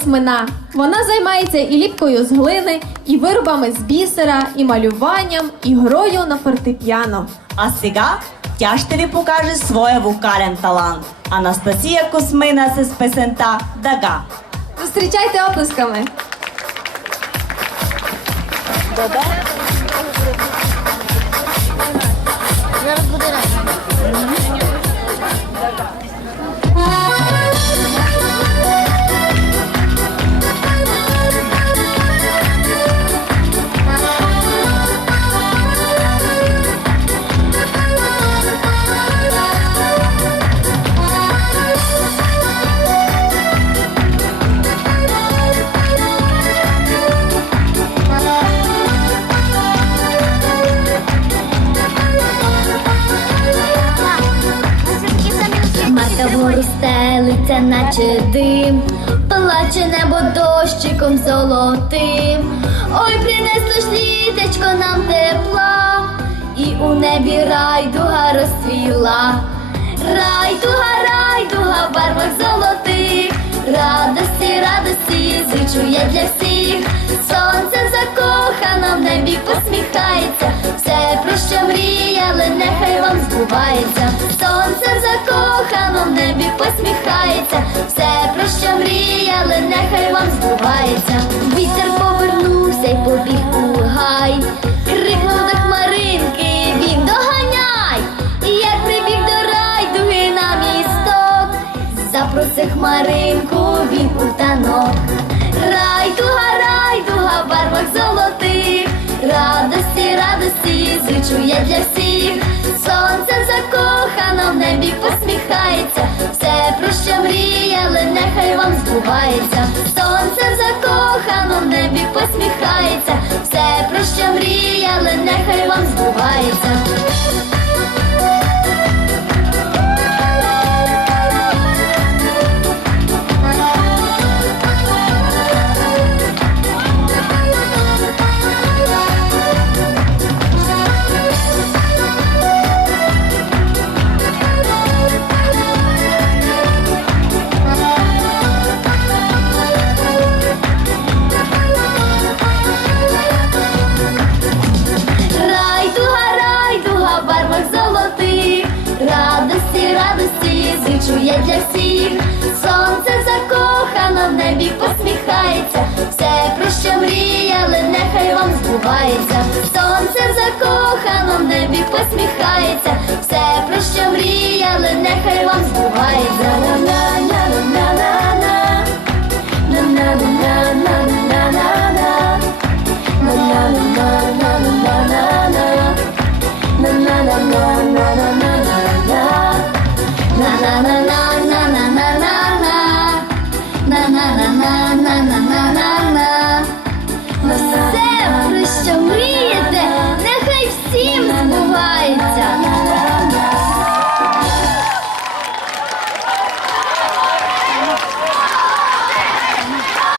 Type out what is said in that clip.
Космина. Вона займається і ліпкою з глини, і виробами з бісера, і малюванням, і грою на фортепіано. А сега тя ще покаже своя вокален талант. Анастасія Космина с песента Дага. Зустрічайте оплесками. Зараз наче дим, плаче небо дощиком золотим. Ой, принесло ж літечко нам тепла, і у небі райдуга розцвіла. Райдуга, райдуга в барвах золотих, радості, радості зичу я для всіх. Сонце закохано в небі посміхається, все про що мріяли, нехай вам збувається. Сонце закохано посміхається, все про що мріяли, нехай вам збувається. Вітер повернувся й побіг у гай, крикнув до хмаринки, він доганяй, і як прибіг до райдуги на місток, запросив хмаринку, він у танок. Райдуга, райдуга барвах золотих, радості, радості зичу я для всіх. Сонце закохано в небі посміхається, мріяли, нехай вам збувається. Сонце в небі посміхається, все про що мріяли, нехай вам збувається. Я для всіх. Сонце закохано в небі посміхається, все про що мріяли, нехай вам збувається. Сонце закохано в небі посміхається, все про що мріяли, нехай вам збувається. 啦啦啦啦啦。